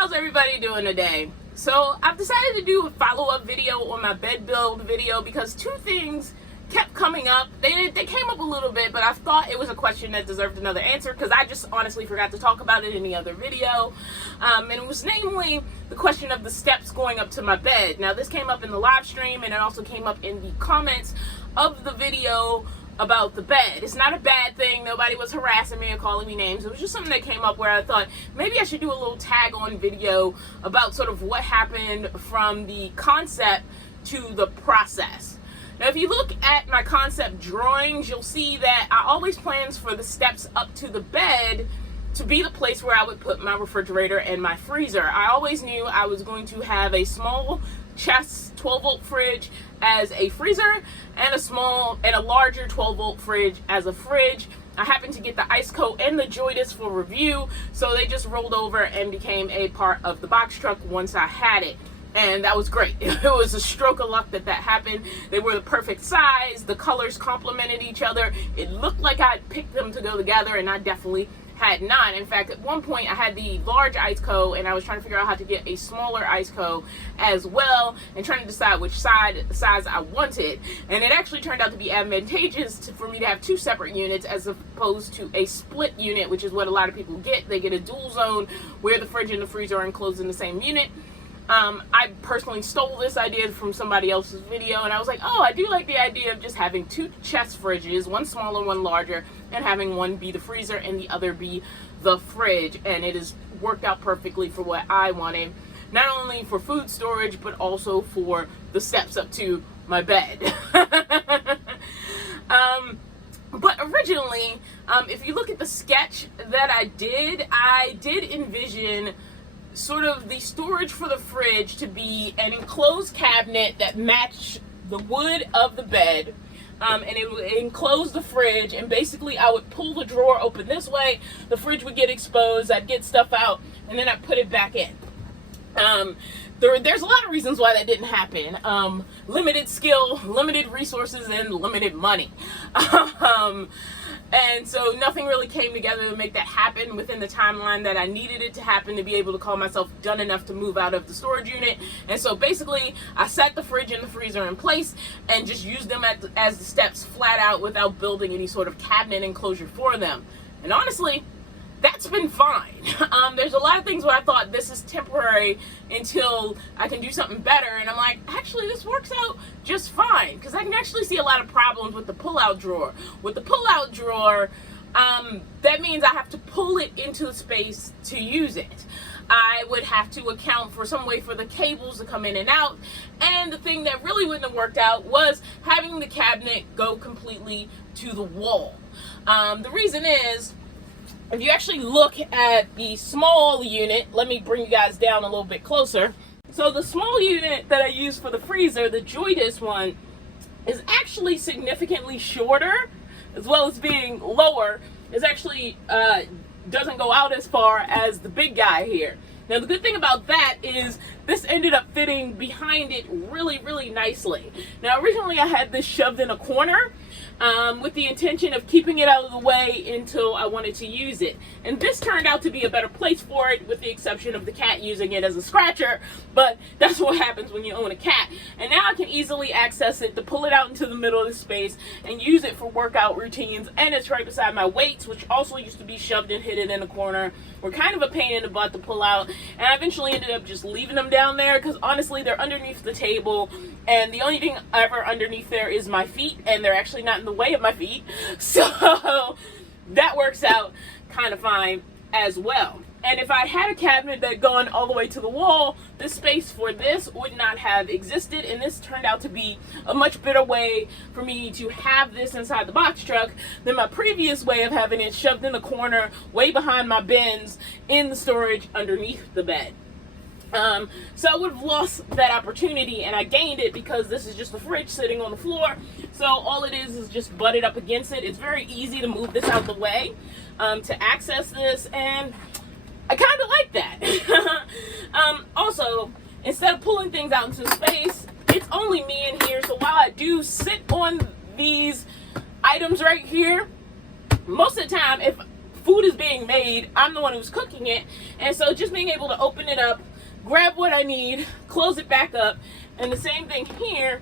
How's everybody doing today? So I've decided to do a follow-up video on my bed build video because two things kept coming up. They came up a little bit, but I thought it was a question that deserved another answer because I just honestly forgot to talk about it in the other video. And it was namely the question of the steps going up to my bed. Now this came up in the live stream and it also came up in the comments of the video about the bed. It's not a bad thing. Nobody was harassing me or calling me names. It was just something that came up where I thought maybe I should do a little tag on video about sort of what happened from the concept to the process. Now if you look at my concept drawings, you'll see that I always planned for the steps up to the bed to be the place where I would put my refrigerator and my freezer. I always knew I was going to have a small chest 12-volt fridge as a freezer and a larger 12-volt fridge as a fridge. I happened to get the ice coat and the joists for review, so they just rolled over and became a part of the box truck once I had it. And that was great. It was a stroke of luck that happened. They were the perfect size. The colors complemented each other. It looked like I picked them to go together, and I definitely had not. In fact, at one point I had the large ice coat and I was trying to figure out how to get a smaller ice coat as well and trying to decide which size I wanted. And it actually turned out to be advantageous for me to have two separate units as opposed to a split unit, which is what a lot of people get. They get a dual zone where the fridge and the freezer are enclosed in the same unit. I personally stole this idea from somebody else's video, and I was like, oh, I do like the idea of just having two chest fridges, one smaller, one larger, and having one be the freezer and the other be the fridge. And it has worked out perfectly for what I wanted, not only for food storage, but also for the steps up to my bed. But originally, if you look at the sketch that I did envision sort of the storage for the fridge to be an enclosed cabinet that matched the wood of the bed, and it would enclose the fridge, and basically I would pull the drawer open this way, the fridge would get exposed, I'd get stuff out, and then I'd put it back in. There's a lot of reasons why that didn't happen. Limited skill, limited resources, and limited money. And so nothing really came together to make that happen within the timeline that I needed it to happen to be able to call myself done enough to move out of the storage unit. And so basically I set the fridge and the freezer in place and just used them as the steps flat out without building any sort of cabinet enclosure for them. And honestly, that's been fine. There's a lot of things where I thought this is temporary until I can do something better, and I'm like, actually this works out just fine, because I can actually see a lot of problems with the pull-out drawer. With the pull-out drawer, that means I have to pull it into the space to use it. I would have to account for some way for the cables to come in and out, and the thing that really wouldn't have worked out was having the cabinet go completely to the wall. The reason is, if you actually look at the small unit, let me bring you guys down a little bit closer. So the small unit that I use for the freezer, the joist one, is actually significantly shorter, as well as being lower. It's actually doesn't go out as far as the big guy here. Now the good thing about that is this ended up fitting behind it really, really nicely. Now originally I had this shoved in a corner with the intention of keeping it out of the way until I wanted to use it. And this turned out to be a better place for it, with the exception of the cat using it as a scratcher, but that's what happens when you own a cat. And now I can easily access it to pull it out into the middle of the space and use it for workout routines. And it's right beside my weights, which also used to be shoved and hidden in the corner. Were kind of a pain in the butt to pull out, and I eventually ended up just leaving them down there because honestly they're underneath the table, and the only thing ever underneath there is my feet, and they're actually not in the way of my feet, so that works out kind of fine as well. And if I had a cabinet that gone all the way to the wall, the space for this would not have existed, and this turned out to be a much better way for me to have this inside the box truck than my previous way of having it shoved in the corner way behind my bins in the storage underneath the bed. So I would have lost that opportunity, and I gained it because this is just a fridge sitting on the floor. So all it is just butted up against it. It's very easy to move this out of the way to access this, and I kind of like that. Also, instead of pulling things out into space, it's only me in here. So while I do sit on these items right here, most of the time, if food is being made. I'm the one who's cooking it. And so just being able to open it up, grab what I need, close it back up, and the same thing here,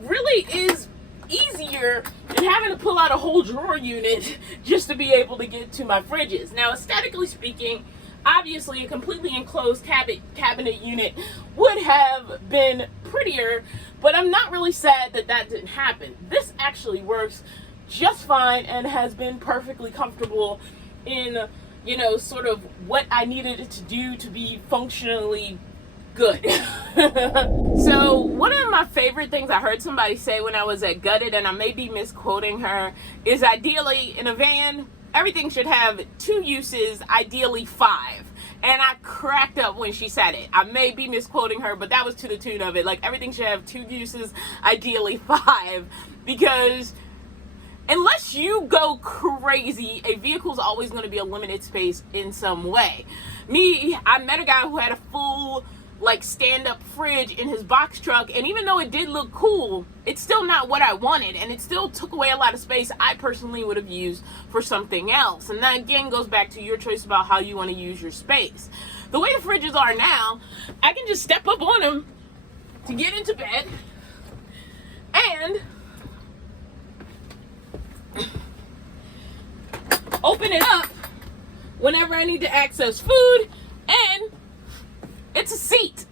really is easier than having to pull out a whole drawer unit just to be able to get to my fridges. Now, aesthetically speaking, obviously a completely enclosed cabinet unit would have been prettier, but I'm not really sad that that didn't happen. This actually works just fine and has been perfectly comfortable in, you know, sort of what I needed it to do to be functionally good. So one of my favorite things I heard somebody say when I was at Gutted, and I may be misquoting her, is ideally in a van, everything should have 2 uses, ideally 5. And I cracked up when she said it. I may be misquoting her, but that was to the tune of it. Like, everything should have 2 uses, ideally 5, because unless you go crazy, a vehicle's always going to be a limited space in some way. I met a guy who had a full, like, stand-up fridge in his box truck, and even though it did look cool, it's still not what I wanted, and it still took away a lot of space I personally would have used for something else. And that again goes back to your choice about how you want to use your space. The way the fridges are now, I can just step up on them to get into bed and open it up whenever I need to access food, and it's a seat.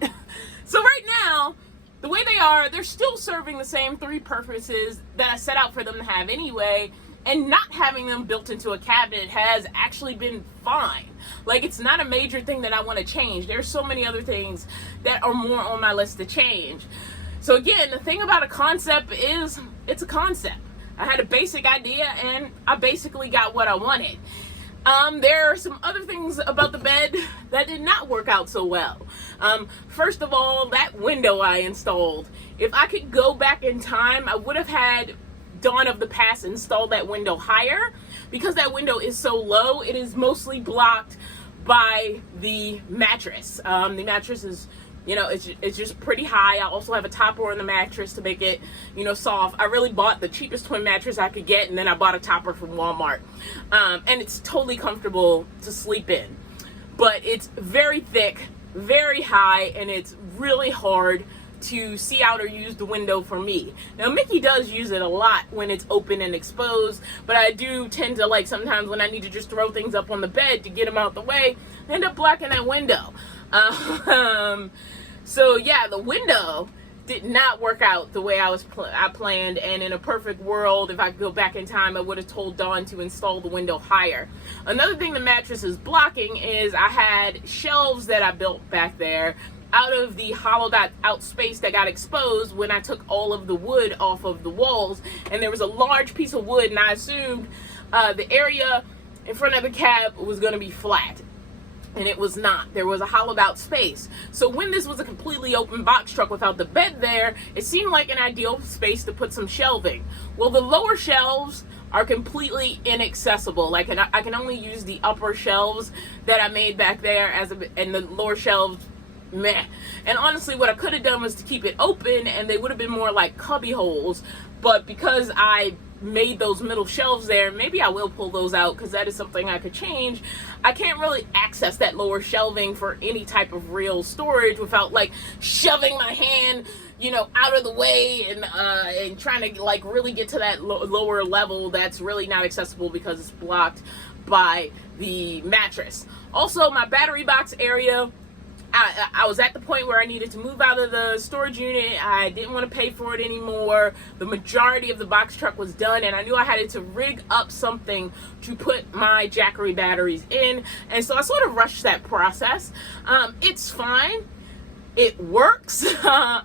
So right now, the way they are, they're still serving the same 3 purposes that I set out for them to have anyway, and not having them built into a cabinet has actually been fine. Like, it's not a major thing that I want to change. There's so many other things that are more on my list to change. So again, the thing about a concept is, it's a concept. I had a basic idea, and I basically got what I wanted. There are some other things about the bed that did not work out so well. First of all, that window I installed. If I could go back in time, I would have had Dawn of the Past install that window higher. Because that window is so low, it is mostly blocked by the mattress. The mattress is, you know, it's just pretty high. I also have a topper on the mattress to make it, you know, soft. I really bought the cheapest twin mattress I could get, and then I bought a topper from Walmart. And it's totally comfortable to sleep in. But it's very thick, very high, and it's really hard to see out or use the window for me. Now, Mickey does use it a lot when it's open and exposed, but I do tend to, like, sometimes when I need to just throw things up on the bed to get them out the way, I end up blocking that window. So yeah, the window did not work out the way I planned, and in a perfect world, if I could go back in time, I would have told Dawn to install the window higher. Another thing the mattress is blocking is I had shelves that I built back there out of the hollowed out space that got exposed when I took all of the wood off of the walls, and there was a large piece of wood, and I assumed the area in front of the cab was going to be flat. And it was not. There was a hollowed out space. So when this was a completely open box truck without the bed there, it seemed like an ideal space to put some shelving. Well, the lower shelves are completely inaccessible. Like, I can only use the upper shelves that I made back there, and the lower shelves, meh. And honestly, what I could have done was to keep it open, and they would have been more like cubby holes. But because I made those middle shelves there, maybe I will pull those out, because that is something I could change. I can't really access that lower shelving for any type of real storage without, like, shoving my hand, you know, out of the way and trying to, like, really get to that lower level that's really not accessible because it's blocked by the mattress. Also, my battery box area, I was at the point where I needed to move out of the storage unit. I didn't want to pay for it anymore. The majority of the box truck was done, and I knew I had to rig up something to put my Jackery batteries in, and so I sort of rushed that process. It's fine. It works, but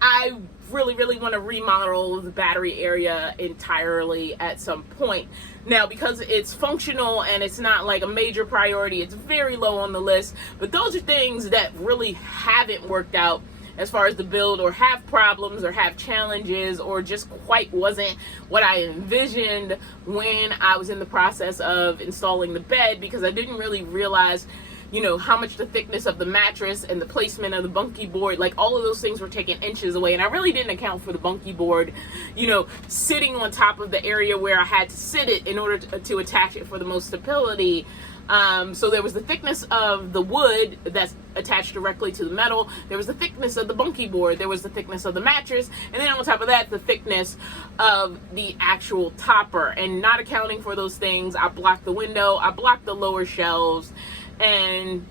I really want to remodel the battery area entirely at some point. Now, because it's functional and it's not like a major priority, it's very low on the list, but those are things that really haven't worked out as far as the build, or have problems, or have challenges, or just quite wasn't what I envisioned when I was in the process of installing the bed, because I didn't really realize you know, how much the thickness of the mattress and the placement of the bunkie board, like all of those things were taken inches away. And I really didn't account for the bunkie board, you know, sitting on top of the area where I had to sit it in order to attach it for the most stability. So there was the thickness of the wood that's attached directly to the metal. There was the thickness of the bunkie board. There was the thickness of the mattress. And then on top of that, the thickness of the actual topper. And not accounting for those things, I blocked the window. I blocked the lower shelves. And,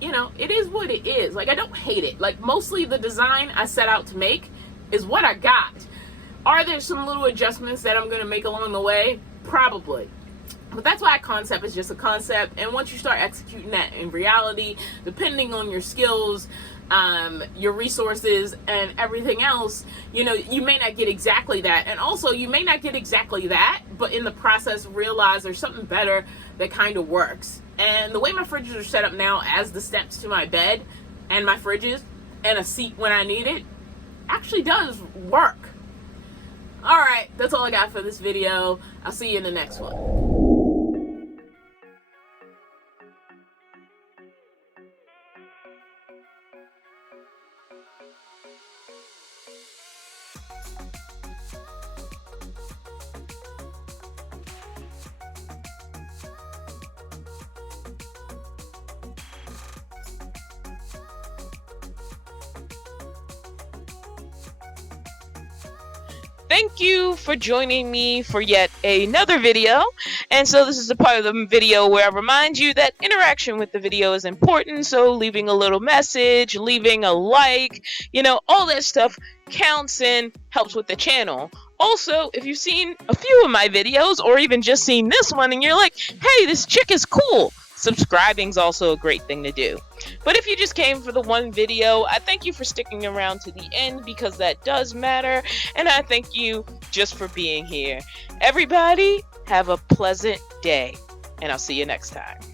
you know, it is what it is. Like, I don't hate it. Like, mostly the design I set out to make is what I got. Are there some little adjustments that I'm going to make along the way? Probably. But that's why a concept is just a concept. And once you start executing that in reality, depending on your skills, your resources, and everything else, you know, you may not get exactly that. And also, you may not get exactly that, but in the process, realize there's something better that kind of works. And the way my fridges are set up now, as the steps to my bed and my fridges and a seat when I need it, actually does work. All right, that's all I got for this video. I'll see you in the next one. Thank you for joining me for yet another video. And so this is the part of the video where I remind you that interaction with the video is important. So leaving a little message, leaving a like, you know, all that stuff counts and helps with the channel. Also, if you've seen a few of my videos or even just seen this one and you're like, hey, this chick is cool, subscribing is also a great thing to do. But if you just came for the one video, I thank you for sticking around to the end because that does matter. And I thank you just for being here. Everybody, have a pleasant day, and I'll see you next time.